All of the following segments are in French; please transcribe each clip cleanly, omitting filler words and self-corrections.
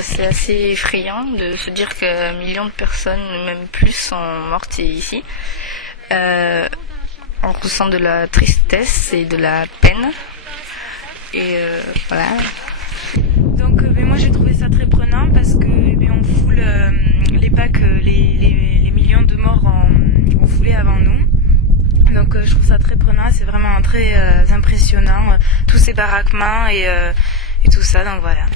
C'est assez effrayant de se dire que millions de personnes, même plus, sont mortes ici. On ressent de la tristesse et de la peine. Et voilà. Donc moi j'ai trouvé ça très prenant parce que on foule les pas que les millions de morts ont foulé avant nous. Donc je trouve ça très prenant, c'est vraiment très impressionnant, tous ces baraquements et tout ça, donc voilà.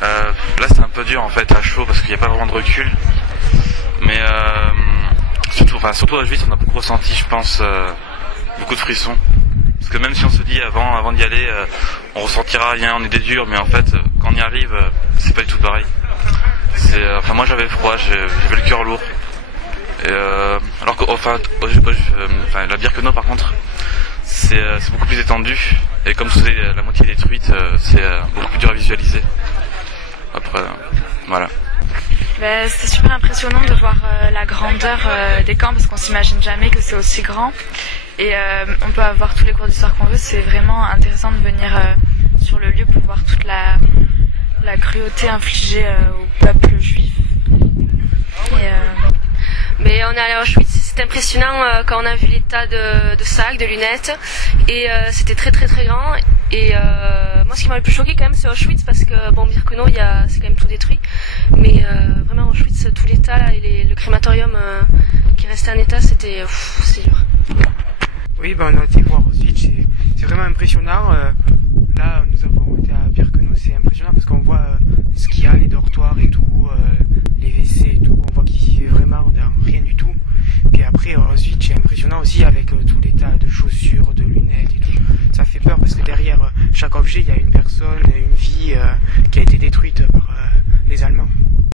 Là c'est un peu dur en fait à chaud parce qu'il n'y a pas vraiment de recul. Mais surtout à Auschwitz on a beaucoup ressenti je pense beaucoup de frissons. Parce que même si on se dit avant d'y aller on ressentira rien, on est des durs, mais en fait quand on y arrive c'est pas du tout pareil. Moi j'avais froid, j'avais le cœur lourd. Et alors que la Birkenau par contre c'est beaucoup plus étendu et comme c'est la moitié détruite c'est beaucoup plus dur à visualiser. Après voilà. C'était super impressionnant de voir la grandeur des camps parce qu'on s'imagine jamais que c'est aussi grand et on peut avoir tous les cours d'histoire qu'on veut, c'est vraiment intéressant de venir sur le lieu pour voir toute la cruauté infligée au peuple juif. Mais on est allé à Auschwitz, c'était impressionnant quand on a vu les tas de sacs, de lunettes et c'était très très très grand et moi ce qui m'a le plus choqué quand même c'est Auschwitz parce que Birkenau c'est quand même tout détruit mais vraiment Auschwitz tout l'état là et le crématorium qui restait en état c'est dur. Oui on a été voir Auschwitz, c'est vraiment impressionnant. Là nous avons été à Birkenau, c'est impressionnant parce qu'on voit ce qu'il y a, les dortoirs et tout, les WC et tout, on voit qu'il y a vraiment rien du tout. Puis après Auschwitz c'est impressionnant aussi avec tout les tas de chaussures, de lunettes et tout. Ça fait peur parce que derrière chaque objet il y a une personne, une vie qui a été détruite par les Allemands.